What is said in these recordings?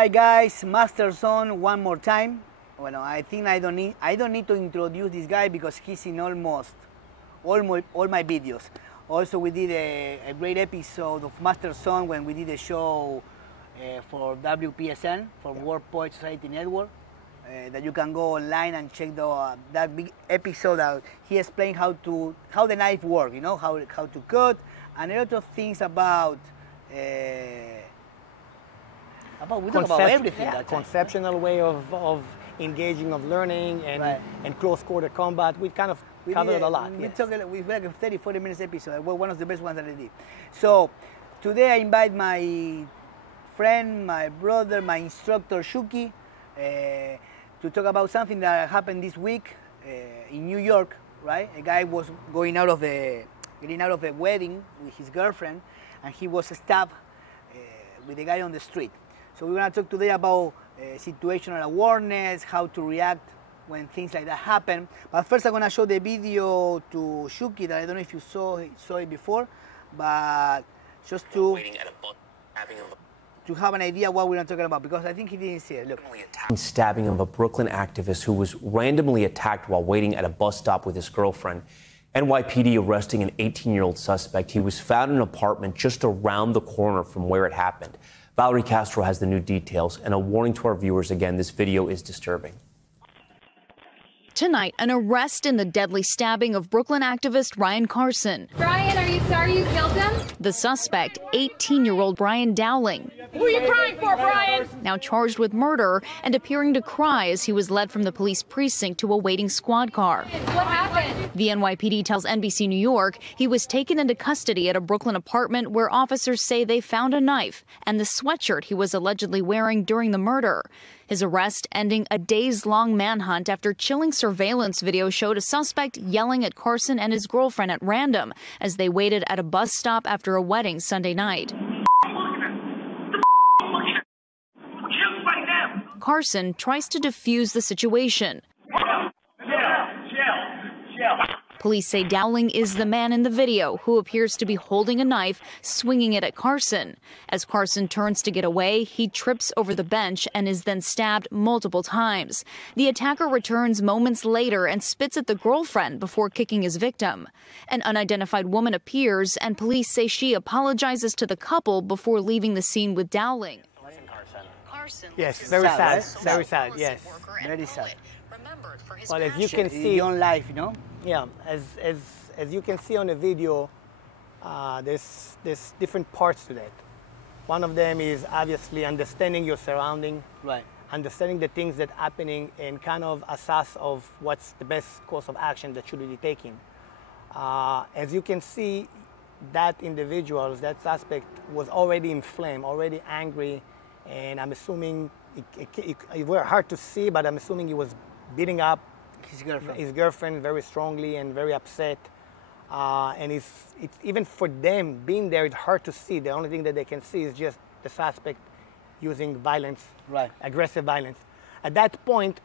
Right, guys, Master Son one more time. Well, I think I don't need to introduce this guy because he's in almost all my videos. Also, we did a great episode of Master Son when we did a show for WPSN, for World Poet Society Network, that you can go online and check that big episode that he explained how the knife works, you know, how to cut, and a lot of things about. We talk about everything. Yeah, conceptual way of engaging, of learning, and close quarter combat. We kind of covered a lot. We talked like a 30-40 minutes episode. Well, one of the best ones that I did. So today I invite my friend, my brother, my instructor Shuki to talk about something that happened this week in New York. Right, a guy was getting out of a wedding with his girlfriend, and he was stabbed with a guy on the street. So we're going to talk today about situational awareness, how to react when things like that happen. But first I'm going to show the video to Shuki that I don't know if you saw it before, but just to have an idea what we're talking about, because I think he didn't see it. Look. Stabbing of a Brooklyn activist who was randomly attacked while waiting at a bus stop with his girlfriend. NYPD arresting an 18-year-old suspect. He was found in an apartment just around the corner from where it happened. Valerie Castro has the new details, and a warning to our viewers again, this video is disturbing. Tonight, an arrest in the deadly stabbing of Brooklyn activist Ryan Carson. Brian, are you sorry you killed him? The suspect, 18-year-old Brian Dowling. Who are you crying for, Brian? Now charged with murder and appearing to cry as he was led from the police precinct to a waiting squad car. What happened? The NYPD tells NBC New York he was taken into custody at a Brooklyn apartment where officers say they found a knife and the sweatshirt he was allegedly wearing during the murder. His arrest ending a days-long manhunt after chilling surveillance video showed a suspect yelling at Carson and his girlfriend at random as they waited at a bus stop after a wedding Sunday night. Carson tries to defuse the situation. Police say Dowling is the man in the video who appears to be holding a knife, swinging it at Carson. As Carson turns to get away, he trips over the bench and is then stabbed multiple times. The attacker returns moments later and spits at the girlfriend before kicking his victim. An unidentified woman appears, and police say she apologizes to the couple before leaving the scene with Dowling. Yes, very sad, right? Very sad, yes. Very sad. Well, as you can see, your own life, you know. Yeah, as you can see on the video, there's different parts to that. One of them is obviously understanding your surrounding, right? Understanding the things that are happening and kind of assess of what's the best course of action that should be taken. As you can see, that individual, that suspect, was already inflamed, already angry, and I'm assuming it was hard to see, but I'm assuming he was beating up his girlfriend very strongly and very upset. And it's even for them being there, it's hard to see. The only thing that they can see is just the suspect using violence, aggressive violence. At that point,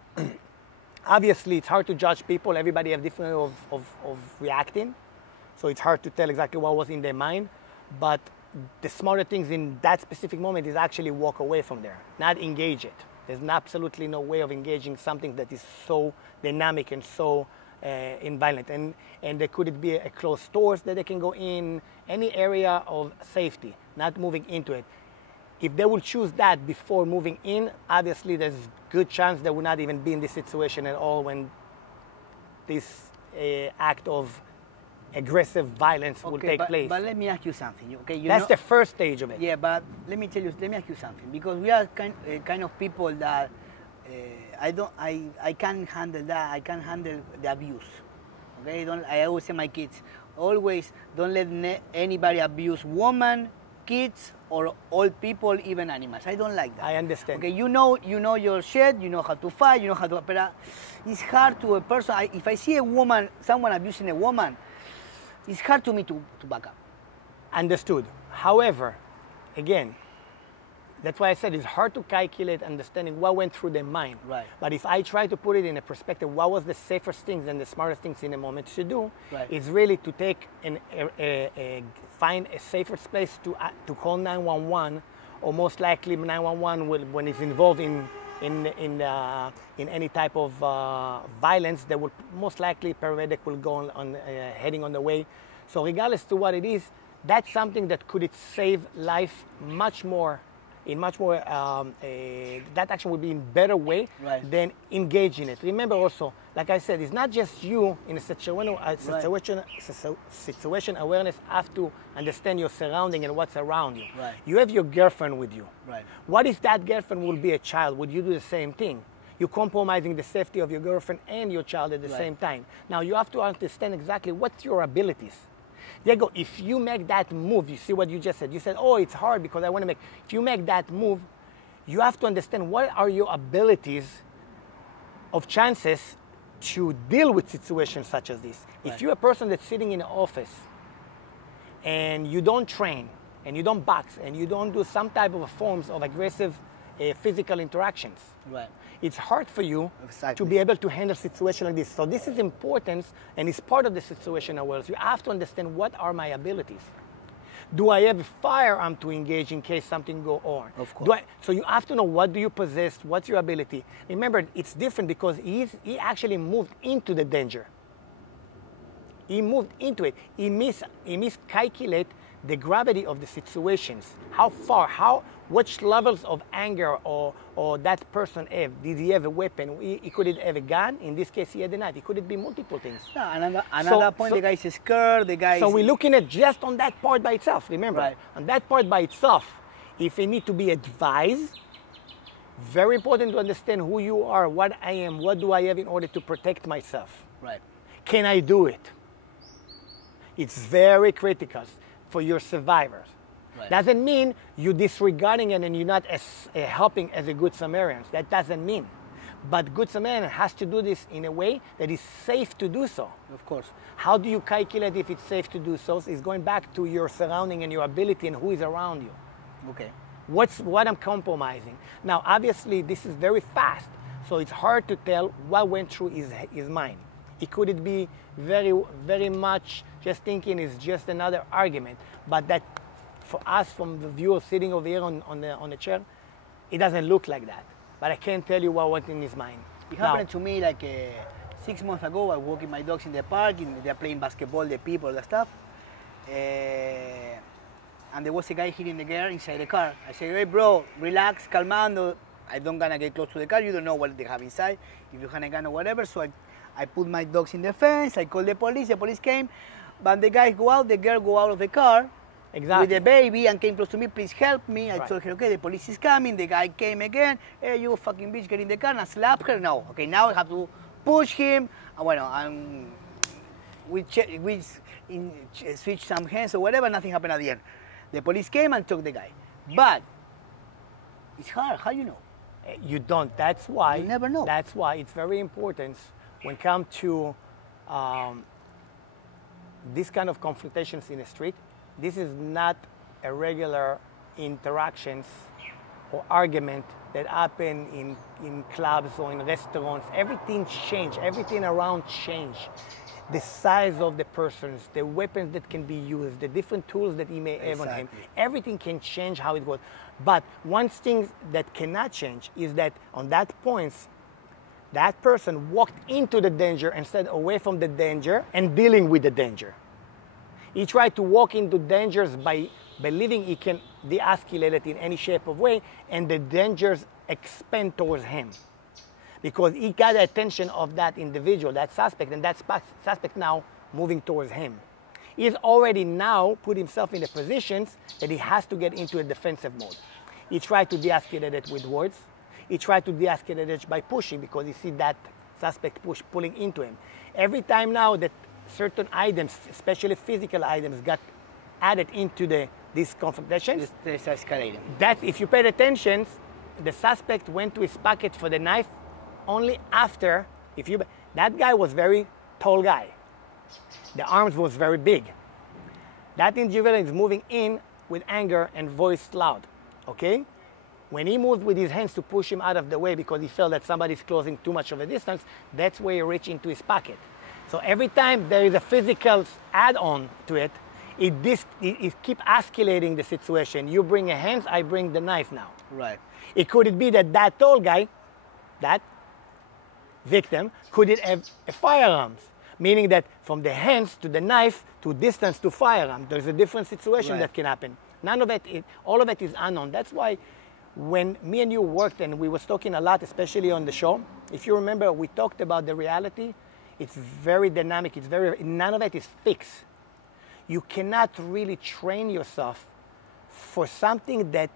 obviously, it's hard to judge people. Everybody has different way of reacting. So it's hard to tell exactly what was in their mind. But the smarter things in that specific moment is actually walk away from there, not engage it. There's absolutely no way of engaging something that is so dynamic and so violent. And there could be a closed doors that they can go in, any area of safety, not moving into it. If they will choose that before moving in, obviously there's good chance they will not even be in this situation at all when this act of aggressive violence will take place. But let me ask you something. Okay, that's the first stage of it. Yeah, but let me ask you something, because we are kind of people that I can't handle that. I can't handle the abuse. Okay, I always say my kids, always don't let anybody abuse women, kids, or old people, even animals. I don't like that. I understand. Okay, you know your shit. You know how to fight. You know how to. But it's hard to a person. If I see someone abusing a woman, it's hard to me to back up. Understood. However, again, that's why I said it's hard to calculate understanding what went through their mind. Right. But if I try to put it in a perspective, what was the safest things and the smartest things in a moment to do, is really to take find a safer place to call 911 or most likely 911 will, when it's involved in any type of violence, they will most likely paramedic will go on heading on the way. So regardless to what it is, that's something that could save life much more. That action would be in better way than engaging it. Remember also, like I said, it's not just you in a situation awareness have to understand your surrounding and what's around you. You have your girlfriend with you. What if that girlfriend will be a child? Would you do the same thing? You're compromising the safety of your girlfriend and your child at the same time. Now you have to understand exactly what's your abilities. Diego, if you make that move, you see what you just said. You said, oh, it's hard because I want to make. If you make that move, you have to understand what are your abilities of chances to deal with situations such as this. If you're a person that's sitting in an office and you don't train and you don't box and you don't do some type of forms of aggressive physical interactions, it's hard for you to be able to handle situations like this. So this is important and it's part of the situational awareness. You have to understand what are my abilities. Do I have a firearm to engage in case something go on? Of course. So you have to know what do you possess, what's your ability. Remember, it's different because he actually moved into the danger. He moved into it. He miscalculate the gravity of the situations. How far, which levels of anger or that person have. Did he have a weapon? He could have a gun. In this case, he had a knife. It could be multiple things. Yeah, another point, the guy's scared, the guy. So we're looking at just on that part by itself, remember? On that part by itself, if it need to be advised, very important to understand who you are, what I am, what do I have in order to protect myself. Can I do it? It's very critical for your survivors. Doesn't mean you're disregarding it and you're not helping as a good Samaritan. That doesn't mean. But good Samaritan has to do this in a way that is safe to do so. Of course. How do you calculate if it's safe to do so? It's going back to your surrounding and your ability and who is around you. Okay. What I'm compromising. Now, obviously, this is very fast, so it's hard to tell what went through his mind. It could be very, very much just thinking it's just another argument, but that for us, from the view of sitting over here on the chair, it doesn't look like that. But I can't tell you what went in his mind. It happened to me like 6 months ago. I was walking my dogs in the park, and they're playing basketball, the people, the stuff. And there was a guy hitting the girl inside the car. I said, hey bro, relax, calmando. I don't gonna get close to the car. You don't know what they have inside, if you have a gun or whatever. So I put my dogs in the fence. I called the police came. But the guy go out, the girl go out of the car. With the baby and came close to me, please help me. I told her, okay, the police is coming. The guy came again. Hey, you fucking bitch, get in the car and slap her. No, okay, now I have to push him. And we switched some hands or whatever, nothing happened at the end. The police came and took the guy. But it's hard, how you know? You don't, that's why. You never know. That's why it's very important when it comes to this kind of confrontations in the street. This is not a regular interactions or argument that happen in clubs or in restaurants. Everything changed, everything around changed. The size of the persons, the weapons that can be used, the different tools that he may have on him, everything can change how it goes. But one thing that cannot change is that on that point, that person walked into the danger instead away from the danger and dealing with the danger. He tried to walk into dangers by believing he can de-escalate it in any shape of way, and the dangers expand towards him. Because he got the attention of that individual, that suspect, and that suspect now moving towards him. He's already now put himself in the positions that he has to get into a defensive mode. He tried to de-escalate it with words. He tried to de-escalate it by pushing, because he see that suspect pulling into him. Every time now that certain items, especially physical items, got added into these confrontations, It's escalating. That, if you paid attention, the suspect went to his pocket for the knife only after, that guy was very tall guy. The arms was very big. That individual is moving in with anger and voice loud, okay? When he moved with his hands to push him out of the way because he felt that somebody's closing too much of a distance, that's where he reached into his pocket. So every time there is a physical add-on to it, it keep escalating the situation. You bring a hands, I bring the knife now. Right. Could it be that tall guy, that victim, could it have a firearms? Meaning that from the hands to the knife to distance to firearm, there's a different situation that can happen. None of it, all of it is unknown. That's why when me and you worked and we was talking a lot, especially on the show, if you remember, we talked about the reality. It's very dynamic. None of it is fixed. You cannot really train yourself for something that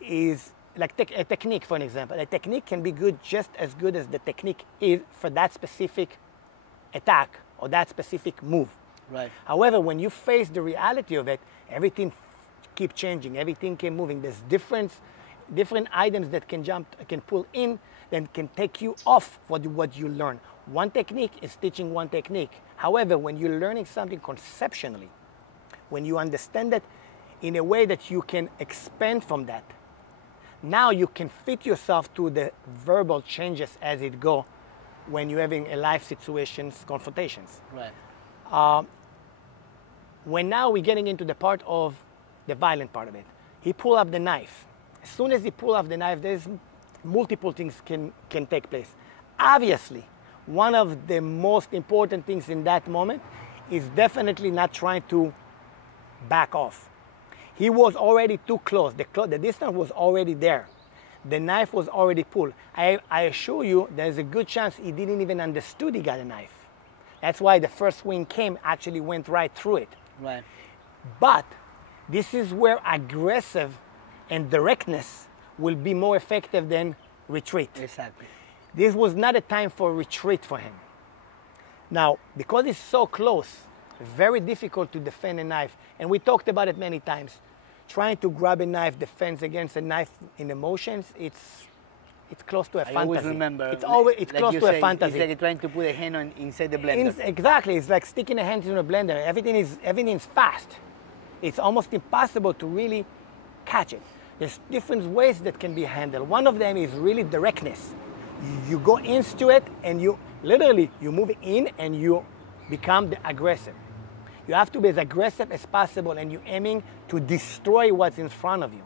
is like a technique, for an example. A technique can be good just as good as the technique is for that specific attack or that specific move. Right. However, when you face the reality of it, everything keeps changing, everything keeps moving. There's different items that can pull in, that can take you off what you learn. One technique is teaching one technique. However, when you're learning something conceptually, when you understand it in a way that you can expand from that, now you can fit yourself to the verbal changes as it go when you're having a life situations, confrontations. Right. When now we're getting into the part of the violent part of it. He pulled up the knife. As soon as he pulled up the knife, there's multiple things can take place. Obviously, one of the most important things in that moment is definitely not trying to back off. He was already too close. The distance was already there. The knife was already pulled. I assure you, there's a good chance he didn't even understood he got a knife. That's why the first swing actually went right through it. Right. But this is where aggressive and directness will be more effective than retreat. Exactly. This was not a time for retreat for him. Now, because it's so close, very difficult to defend a knife. And we talked about it many times. Trying to grab a knife, defense against a knife in emotions, it's close to a fantasy. I always remember. It's like close to a fantasy. It's like trying to put a hand inside the blender. Exactly. It's like sticking a hand in a blender. Everything is fast. It's almost impossible to really catch it. There's different ways that can be handled. One of them is really directness. You go into it and you move in and you become the aggressor. You have to be as aggressive as possible and you're aiming to destroy what's in front of you.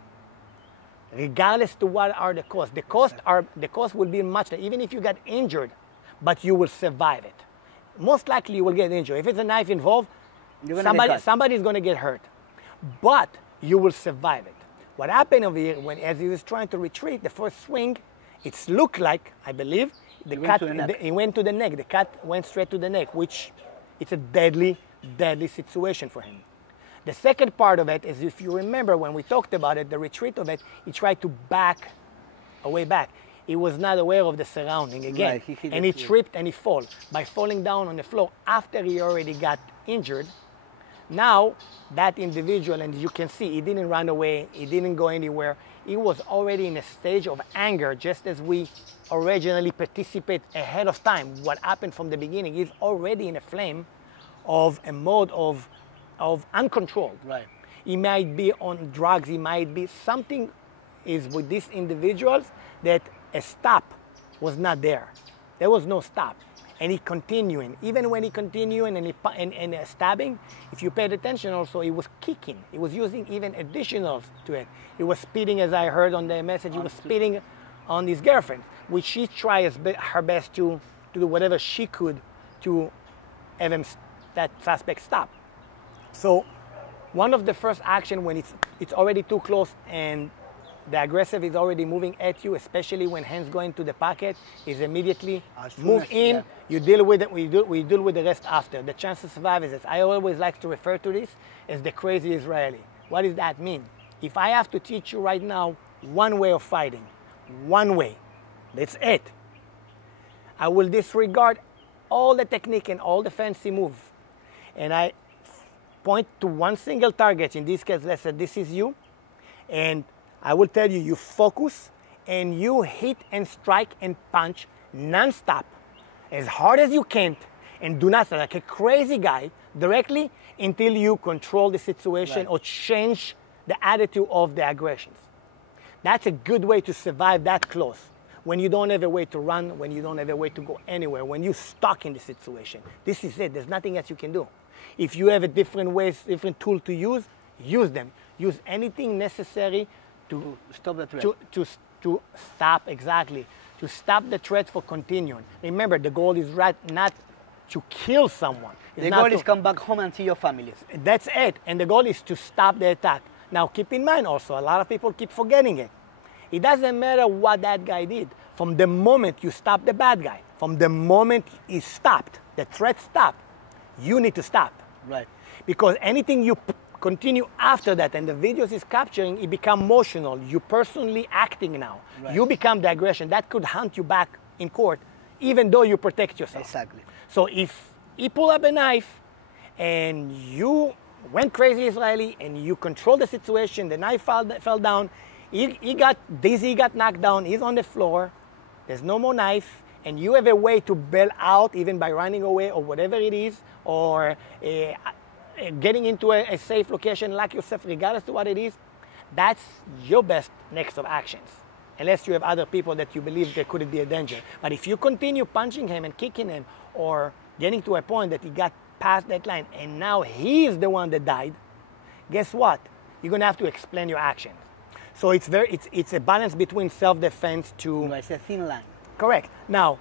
Regardless to what are the costs. The cost will be much, even if you get injured, but you will survive it. Most likely you will get injured. If it's a knife involved, somebody's going to get hurt. But you will survive it. What happened over here, as he was trying to retreat, the first swing, it looked like, I believe, it went to the neck. The cut went straight to the neck, which it's a deadly situation for him. The second part of it is, if you remember when we talked about it, the retreat of it, he tried to back away back. He was not aware of the surrounding again. Right, and he tripped and he fell. By falling down on the floor after he already got injured, now that individual, and you can see, he didn't run away, he didn't go anywhere. He was already in a stage of anger, just as we originally participate ahead of time. What happened from the beginning, he's already in a flame of a mode of uncontrolled. Right. He might be on drugs, he might be, something is with these individuals that a stop was not there. There was no stop. And he continuing. Even when he continuing and stabbing, if you paid attention also, he was kicking. He was using even additionals to it. He was spitting, as I heard on the message, he was spitting on his girlfriend, which she tried her best to do whatever she could to have him, that suspect, stop. So one of the first action when it's already too close and the aggressive is already moving at you, especially when hands go into the pocket, is immediately move in. Yeah. You deal with it. We deal with the rest after. The chance to survive is, I always like to refer to this as the crazy Israeli. What does that mean? If I have to teach you right now one way of fighting, one way, that's it. I will disregard all the technique and all the fancy moves, and I point to one single target. In this case, let's say this is you, and I will tell you, you focus and you hit and strike and punch non-stop as hard as you can, and do not like a crazy guy directly until you control the situation or change the attitude of the aggressions. That's a good way to survive that close. When you don't have a way to run, when you don't have a way to go anywhere, when you're stuck in the situation. This is it. There's nothing else you can do. If you have a different ways, different tool to use them. Use anything necessary to stop the threat. To stop, exactly. To stop the threat for continuing. Remember, the goal is not to kill someone. The goal is come back home and see your family. That's it. And the goal is to stop the attack. Now, keep in mind also, a lot of people keep forgetting it. It doesn't matter what that guy did. From the moment you stop the bad guy, from the moment he stopped, the threat stopped, you need to stop. Right. Because anything you continue after that and the videos is capturing, it become emotional. You personally acting now. Right. You become the aggression. That could hunt you back in court, even though you protect yourself. Exactly. So if he pulled up a knife and you went crazy Israeli and you control the situation, the knife fell down, he got dizzy, he got knocked down, he's on the floor, there's no more knife, and you have a way to bail out even by running away or whatever it is, or getting into a safe location, lock yourself regardless of what it is, that's your best next of actions. Unless you have other people that you believe there could be a danger. But if you continue punching him and kicking him or getting to a point that he got past that line and now he's the one that died, guess what? You're going to have to explain your actions. So it's a balance between self-defense to... It's a thin line. Correct. Now,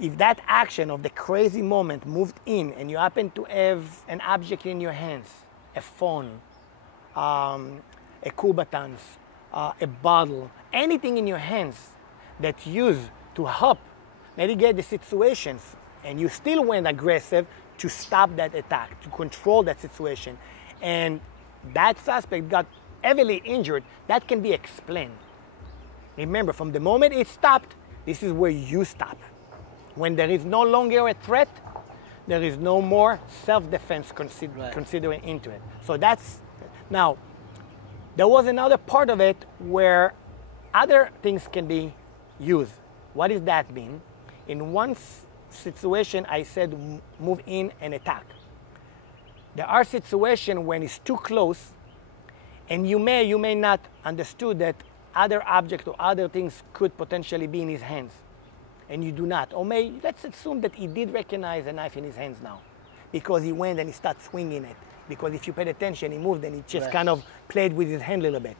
if that action of the crazy moment moved in and you happen to have an object in your hands, a phone, a Kubatans, a bottle, anything in your hands that used to help mitigate the situations, and you still went aggressive to stop that attack, to control that situation, and that suspect got heavily injured, that can be explained. Remember, from the moment it stopped, this is where you stop. When there is no longer a threat, there is no more self-defense considering into it. So that's, now, there was another part of it where other things can be used. What does that mean? In one situation, I said move in and attack. There are situations when it's too close, and you may not understood that other objects or other things could potentially be in his hands, and you do not. Or let's assume that he did recognize a knife in his hands now, because he went and he started swinging it. Because if you paid attention, he moved and he just kind of played with his hand a little bit.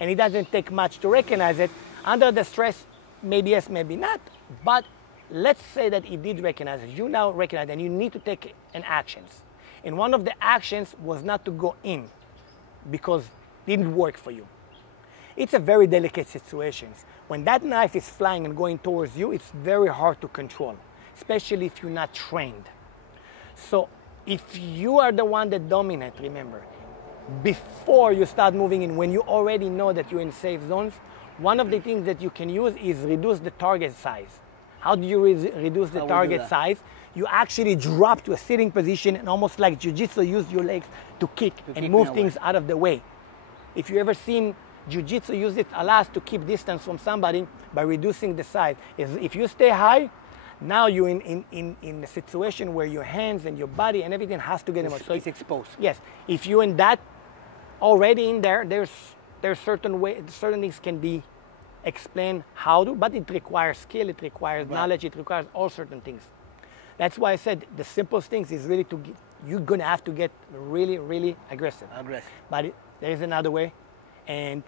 And it doesn't take much to recognize it. Under the stress, maybe yes, maybe not. But let's say that he did recognize it. You now recognize it and you need to take an actions. And one of the actions was not to go in because it didn't work for you. It's a very delicate situation. When that knife is flying and going towards you, it's very hard to control, especially if you're not trained. So if you are the one that dominates, remember, before you start moving in, when you already know that you're in safe zones, one of the things that you can use is reduce the target size. How do you reduce the target size? You actually drop to a sitting position and almost like jiu-jitsu, use your legs to kick and move things out of the way. If you ever seen jiu-jitsu use it a lot to keep distance from somebody by reducing the size. If you stay high, now you're in a situation where your hands and your body and everything has to get so it's exposed. Yes. If you're in that already in there, there's certain things can be explained how to, but it requires skill, it requires knowledge, it requires all certain things. That's why I said the simplest things is really you're gonna have to get really, really aggressive. But there is another way, and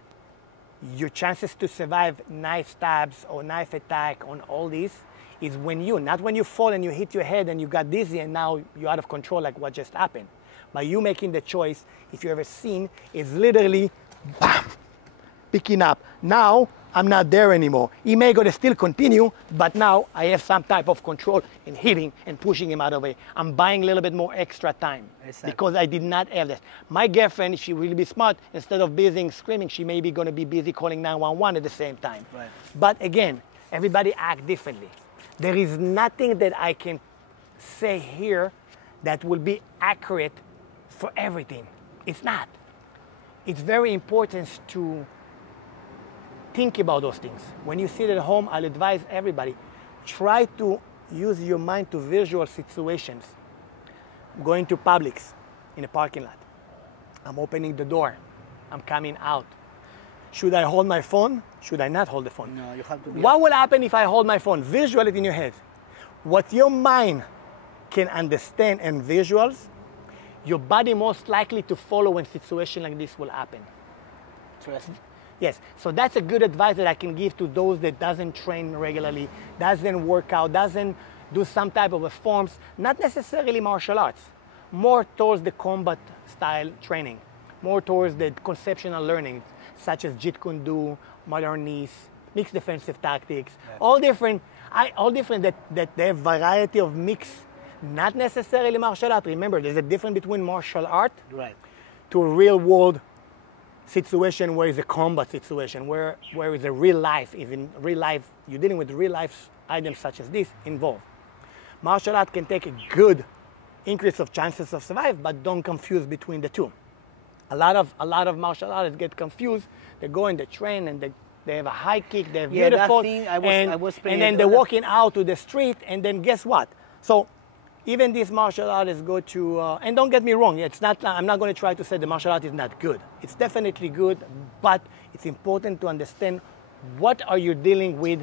your chances to survive knife stabs or knife attack on all these is not when you fall and you hit your head and you got dizzy and now you're out of control like what just happened. But you making the choice, if you ever seen, is literally bam, picking up. Now I'm not there anymore. He may gonna still continue, but now I have some type of control in hitting and pushing him out of the way. I'm buying a little bit more extra time because I did not have this. My girlfriend, if she will be smart, instead of busy screaming, she may be gonna be busy calling 911 at the same time. But again, everybody act differently. There is nothing that I can say here that will be accurate for everything. It's not. It's very important to think about those things. When you sit at home, I'll advise everybody, try to use your mind to visual situations. Going to Publix in a parking lot. I'm opening the door. I'm coming out. Should I hold my phone? Should I not hold the phone? No, you have to. What will happen if I hold my phone? Visual it in your head. What your mind can understand and visuals, your body most likely to follow when situation like this will happen. Interesting. Yes, so that's a good advice that I can give to those that doesn't train regularly, doesn't work out, doesn't do some type of forms, not necessarily martial arts, more towards the combat style training, more towards the conceptual learning, such as Jeet Kune Do, modern knees, mixed defensive tactics, all different that they have variety of mix, not necessarily martial art. Remember, there's a difference between martial art to a real world situation where it's a combat situation, where it's a real life, even real life, you're dealing with real life items such as this involved. Martial art can take a good increase of chances of survive, but don't confuse between the two. A lot of martial artists get confused. They go and they train and they have a high kick, they have beautiful, and then they're walking out to the street, and then guess what? So even these martial artists go to, and don't get me wrong, it's not, I'm not going to try to say the martial art is not good. It's definitely good, but it's important to understand what are you dealing with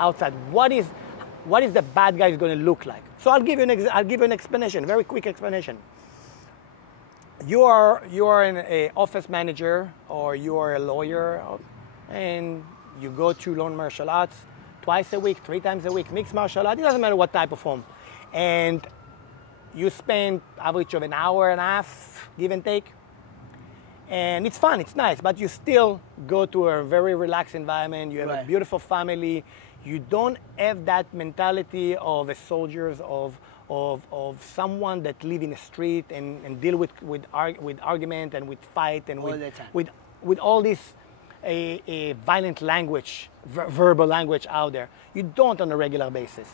outside. What is the bad guy going to look like? So I'll give you an explanation, very quick explanation. You are an office manager, or you are a lawyer, and you go to learn martial arts twice a week, 3 times a week, mixed martial arts, it doesn't matter what type of form. And you spend average of an hour and a half, give and take. And it's fun, it's nice, but you still go to a very relaxed environment. You have a beautiful family. You don't have that mentality of a soldier, of someone that live in the street and deal with argument and with fight and with all this a violent language, verbal language out there. You don't on a regular basis.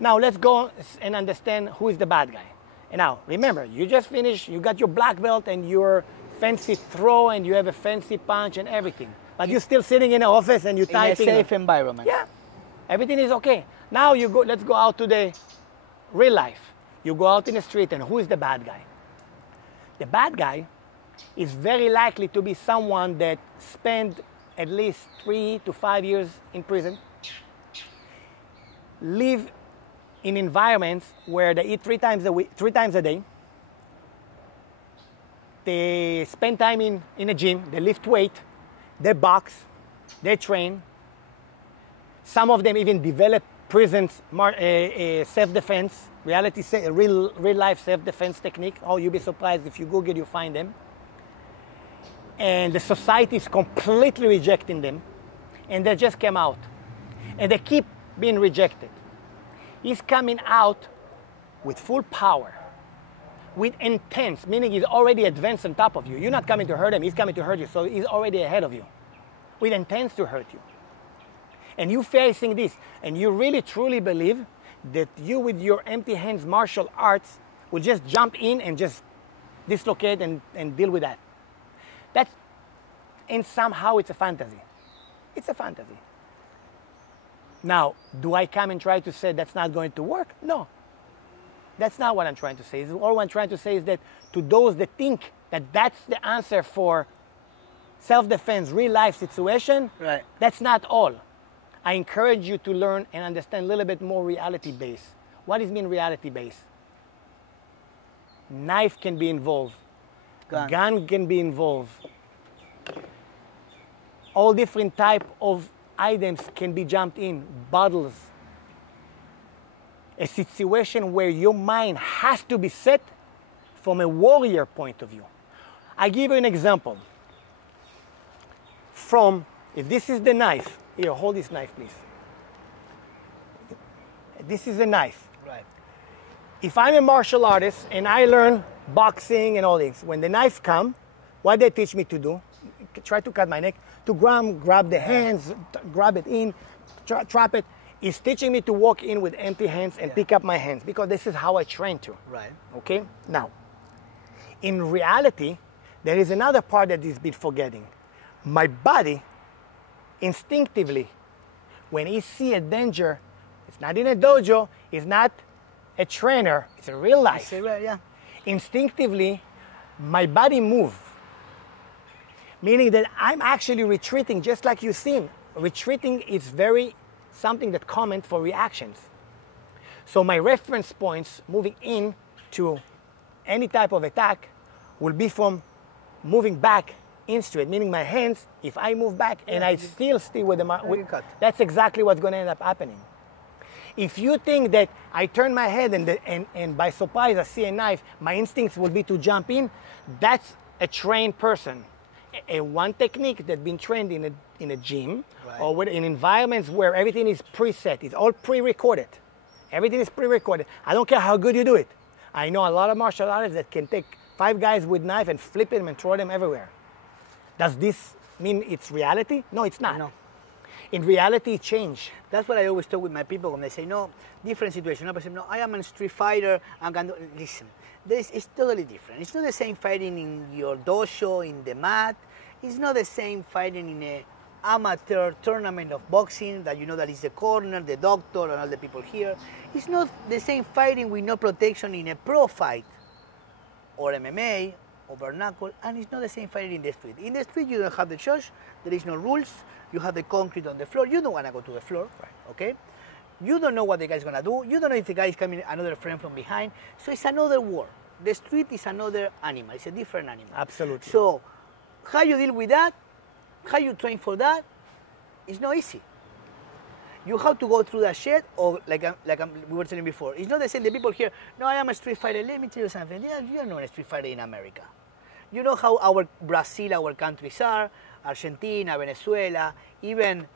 Now let's go and understand who is the bad guy. And now remember, you just finished, you got your black belt and your fancy throw and you have a fancy punch and everything. But you're still sitting in the office and you're typing. In a safe environment. Yeah, everything is okay. Now you go, let's go out to the real life. You go out in the street, and who is the bad guy? The bad guy is very likely to be someone that spent at least 3 to 5 years in prison, live in environments where they eat 3 times a day. They spend time in a gym, they lift weight, they box, they train. Some of them even develop prisons, self-defense, real life self-defense technique. Oh, you'll be surprised if you Google, you find them. And the society is completely rejecting them, and they just came out. And they keep being rejected. He's coming out with full power, with intent, meaning he's already advanced on top of you. You're not coming to hurt him, he's coming to hurt you, so he's already ahead of you, with intent to hurt you. And you facing this, and you really truly believe that you with your empty hands martial arts will just jump in and just dislocate and deal with that. And somehow it's a fantasy. It's a fantasy. Now, do I come and try to say that's not going to work? No. That's not what I'm trying to say. All I'm trying to say is that to those that think that that's the answer for self-defense, real-life situation, that's not all. I encourage you to learn and understand a little bit more reality-based. What does it mean reality-based? Knife can be involved. Gun can be involved. All different type of items can be jumped in, bottles. A situation where your mind has to be set from a warrior point of view. I give you an example. If this is the knife, here, hold this knife, please. This is a knife. Right. If I'm a martial artist and I learn boxing and all this, when the knife comes, what they teach me to do, try to cut my neck, to grab the hands, grab it in, trap it, is teaching me to walk in with empty hands and pick up my hands, because this is how I train to. Right. Okay? Now, in reality, there is another part that is been forgetting. My body, instinctively, when he see a danger, it's not in a dojo, it's not a trainer, it's a real life. Instinctively, my body moves. Meaning that I'm actually retreating, just like you've seen. Retreating is very something that common for reactions. So my reference points moving in to any type of attack will be from moving back in straight, meaning my hands, if I move back and I still stay with the that's exactly what's going to end up happening. If you think that I turn my head and by surprise I see a knife, my instincts will be to jump in, that's a trained person. One technique that's been trained in a gym, right, or in environments where everything is preset, it's all pre-recorded. Everything is pre-recorded. I don't care how good you do it. I know a lot of martial artists that can take 5 guys with knife and flip them and throw them everywhere. Does this mean it's reality? No, it's not. No. In reality, it change. That's what I always talk with my people when they say, no, different situation. No, no, I am a street fighter. Listen, it's totally different. It's not the same fighting in your dojo, in the mat. It's not the same fighting in an amateur tournament of boxing that you know that is the corner, the doctor, and all the people here. It's not the same fighting with no protection in a pro fight or MMA or bare knuckle, and it's not the same fighting in the street. In the street, you don't have the judge, there is no rules, you have the concrete on the floor, you don't want to go to the floor, right, okay? You don't know what the guy's going to do, you don't know if the guy is coming another friend from behind, so it's another war. The street is another animal, it's a different animal. Absolutely. So, how you deal with that, how you train for that, it's not easy. You have to go through that shit, or like we were telling before, it's not the same. The people here, no, I am a street fighter. Let me tell you something. Yeah, you're not a street fighter in America. You know how our Brazil, our countries are, Argentina, Venezuela, even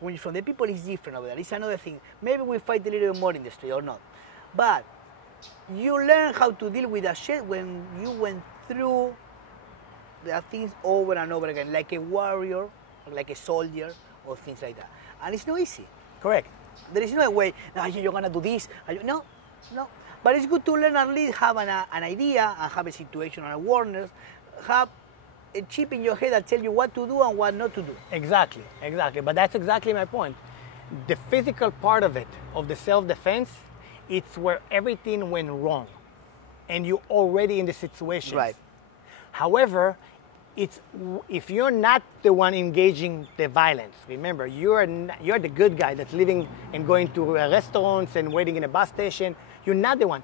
when you're from the people, it's different over there. It's another thing. Maybe we fight a little bit more in the street or not. But you learn how to deal with that shit when you went through the things over and over again, like a warrior, or like a soldier, or things like that. And it's not easy. Correct. There is no way, you're going to do this. No. But it's good to learn at least, have an idea, and have a situational awareness, have a chip in your head that tells you what to do and what not to do. Exactly. But that's exactly my point. The physical part of it, of the self-defense, it's where everything went wrong. And you're already in the situation. Right. However, if you're not the one engaging the violence, remember, you're the good guy that's living and going to restaurants and waiting in a bus station. You're not the one.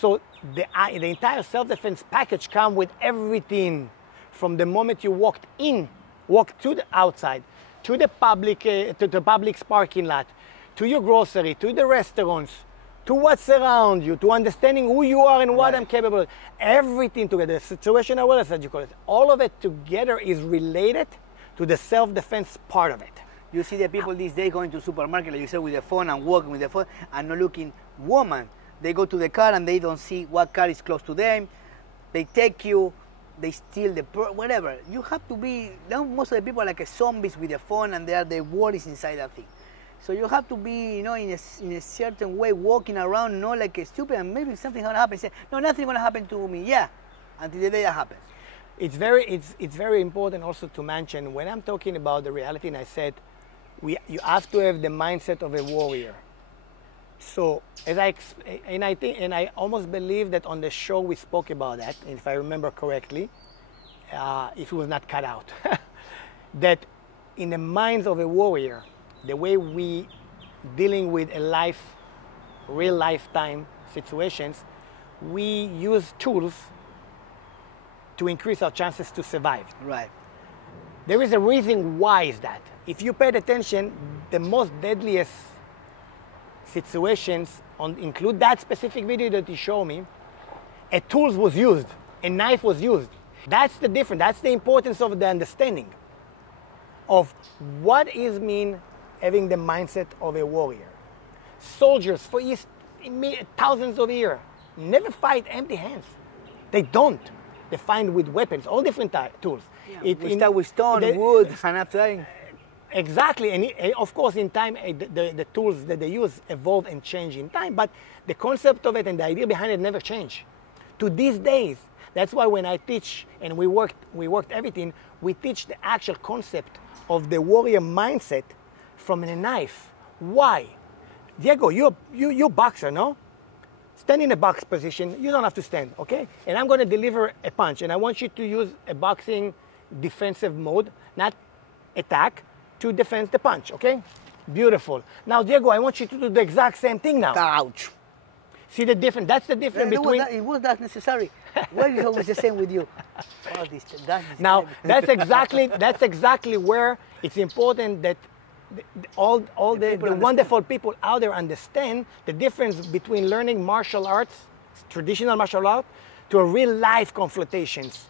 So the entire self-defense package comes with everything from the moment you walk to the outside, to the public's parking lot, to your grocery, to the restaurants, to what's around you, to understanding who you are and what I'm capable of. Everything together, situational awareness, as you call it, all of it together is related to the self-defense part of it. You see the people these days going to supermarket, like you said, with the phone and walking with the phone and not looking woman. They go to the car and they don't see what car is close to them. They take you, they steal the whatever. You have to be, most of the people are like zombies with the phone and the world is inside that thing. So you have to be, in a certain way, walking around, not like a stupid, and maybe something's gonna happen. Say, no, nothing's gonna happen to me. Yeah, until the day that happens. It's very important also to mention when I'm talking about the reality, and I said, you have to have the mindset of a warrior. So I almost believe that on the show we spoke about that, if I remember correctly, if it was not cut out, that in the minds of a warrior, the way we dealing with real lifetime situations, we use tools to increase our chances to survive. Right. There is a reason why is that. If you paid attention, the most deadliest situations include that specific video that you showed me, a tool was used, a knife was used. That's the difference, that's the importance of the understanding of what is mean having the mindset of a warrior. Soldiers for thousands of years never fight empty hands. They don't. They fight with weapons, all different tools. Yeah, we start with stone, wood, and after. Exactly, and of course in time the tools that they use evolve and change in time, but the concept of it and the idea behind it never change. To these days, that's why when I teach and we worked everything, we teach the actual concept of the warrior mindset from a knife. Why? Diego, you're boxer, no? Stand in a box position. You don't have to stand, okay? And I'm going to deliver a punch, and I want you to use a boxing defensive mode, not attack, to defend the punch, okay? Beautiful. Now, Diego, I want you to do the exact same thing now. Ouch. See the difference? That's the difference between... It was that necessary. Why is always the same with you? Oh, now, that's exactly where it's important that all the wonderful people out there understand the difference between learning martial arts, traditional martial art, to a real life confrontations.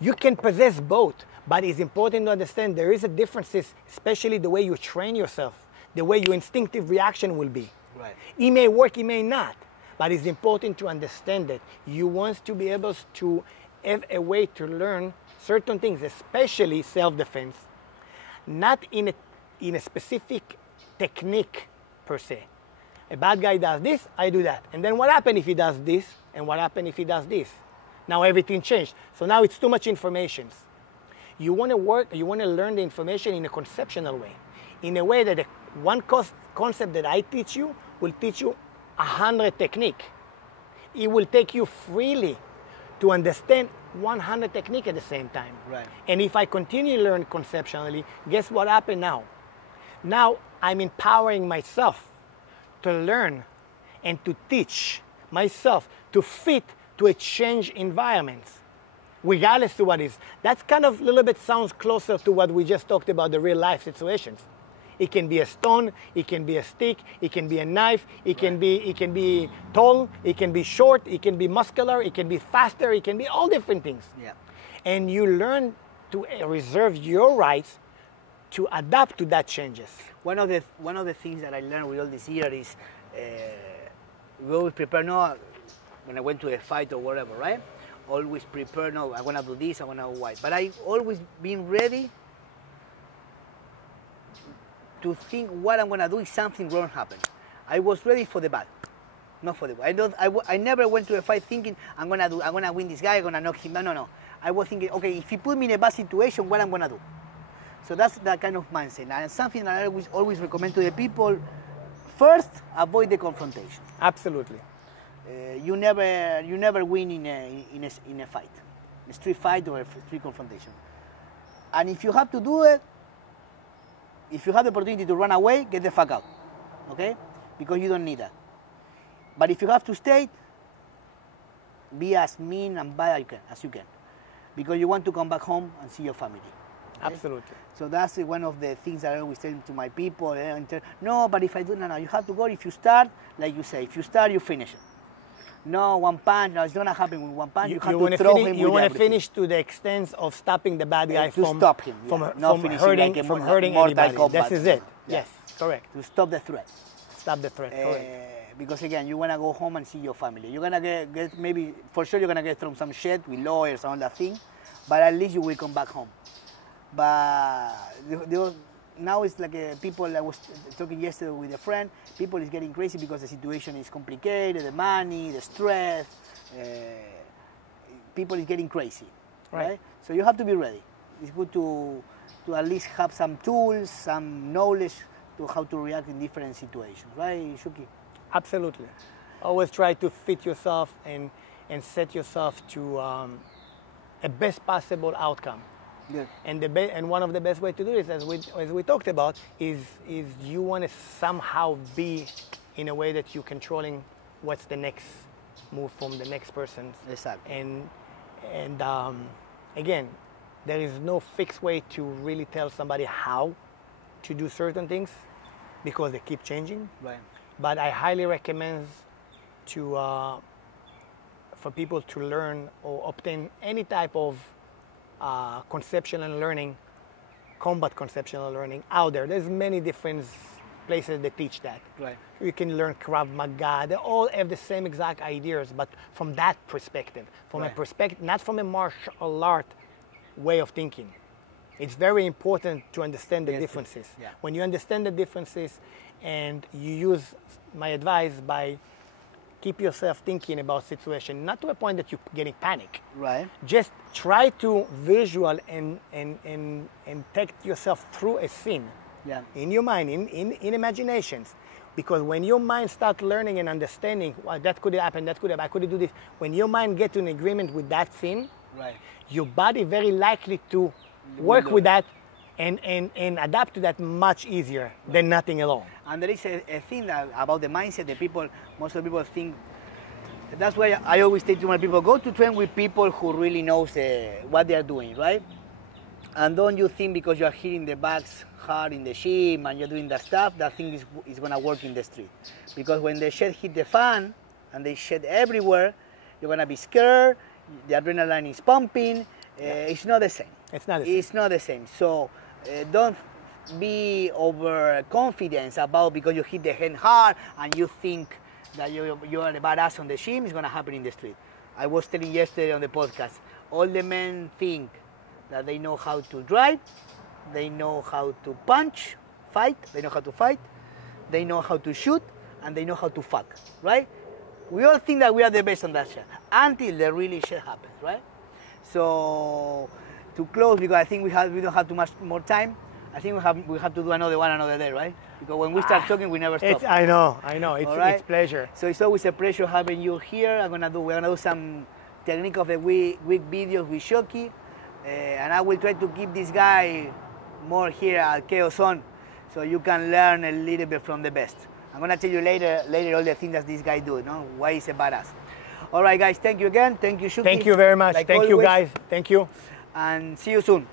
You can possess both, but it's important to understand there is a differences, especially the way you train yourself, the way your instinctive reaction will be. Right. It may work, it may not, but it's important to understand that you want to be able to have a way to learn certain things, especially self-defense, not in a specific technique per se. A bad guy does this, I do that. And then what happens if he does this? And what happens if he does this? Now everything changed. So now it's too much information. You want to learn the information in a conceptual way, in a way that the one concept that I teach you will teach you 100 technique. It will take you freely to understand 100 technique at the same time. Right. And if I continue to learn conceptually, guess what happened now? Now I'm empowering myself to learn and to teach myself to fit to a changed environment, regardless to what is. That's kind of a little bit sounds closer to what we just talked about, the real life situations. It can be a stone, it can be a stick, it can be a knife, it can be tall, it can be short, it can be muscular, it can be faster, it can be all different things. Yeah. And you learn to reserve your rights to adapt to that changes. One of the things that I learned with all this year is we always prepare. No, when I went to a fight or whatever, right? Always prepare. No, I want to do this. I want to do what. But I always been ready to think what I'm going to do if something wrong happens. I was ready for the bad, not for the good. I never went to a fight thinking I'm going to win this guy, I'm going to knock him down. No. I was thinking, okay, if he put me in a bad situation, what I'm going to do? So that's that kind of mindset. And something that I always recommend to the people, first, avoid the confrontation. Absolutely. You never win in a fight, a street fight or a street confrontation. And if you have to do it, if you have the opportunity to run away, get the fuck out, okay? Because you don't need that. But if you have to stay, be as mean and bad as you can, because you want to come back home and see your family. Okay? Absolutely. So that's one of the things that I always tell to my people. No, but if I do, no, you have to go. If you start, like you say, if you start, you finish it. No, one punch, no, it's not going to happen with one punch. You have to throw him with You want to everything. finish to the extent of stopping the bad guy to stop him, from hurting anybody. Kombat. This is it. Yeah. Yes, correct. To stop the threat. Stop the threat, correct. Because again, you want to go home and see your family. You're going to get maybe, for sure you're going to get thrown some shit with lawyers and all that thing, but at least you will come back home. But now it's like people, I was talking yesterday with a friend, people is getting crazy because the situation is complicated, the money, the stress, people is getting crazy, right? So you have to be ready. It's good to at least have some tools, some knowledge to how to react in different situations, right, Shuki? Absolutely. Always try to fit yourself and set yourself to a best possible outcome. Yeah. And one of the best way to do this, as we talked about, is you want to somehow be in a way that you're controlling what's the next move from the next person. Exactly. And again, there is no fixed way to really tell somebody how to do certain things because they keep changing. Right. But I highly recommend for people to learn or obtain any type of conceptual learning, combat conceptual learning out there. There's many different places that teach that. Right. You can learn Krav Maga. They all have the same exact ideas, but from that perspective, from a perspective, not from a martial art way of thinking. It's very important to understand the differences. Yeah. When you understand the differences and you use my advice by keep yourself thinking about situation, not to a point that you're getting panic. Right. Just try to visual and take yourself through a scene in your mind, in imaginations. Because when your mind starts learning and understanding, well, that could happen, that could happen, I could do this. When your mind gets to an agreement with that scene, your body very likely to work with that and adapt to that much easier than nothing at all. And there is a thing that, about the mindset that people, most of the people think. That's why I always say to my people, go to train with people who really knows what they are doing, right? And don't you think because you are hitting the bags hard in the gym and you're doing that stuff, that thing is going to work in the street. Because when the shit hit the fan and they shed everywhere, you're going to be scared, the adrenaline is pumping, it's not the same. It's not the same. It's not the same. So don't be overconfident about because you hit the hand hard and you think that you are a badass on the gym, it's going to happen in the street. I was telling yesterday on the podcast, all the men think that they know how to drive, they know how to punch, fight, they know how to fight, they know how to shoot, and they know how to fuck, right? We all think that we are the best on that shit until the really shit happens, right? So to close, because I think we don't have too much more time, I think we have to do another one another day, right? Because when we start talking, we never stop. I know. It's pleasure. So it's always a pleasure having you here. We're gonna do some technique of the week videos with Shuki, and I will try to keep this guy more here at Chaos On, so you can learn a little bit from the best. I'm gonna tell you later all the things that this guy do, why he's a badass. All right, guys, thank you again. Thank you, Shuki. Thank you very much. Like thank always. you, guys. Thank you. And see you soon.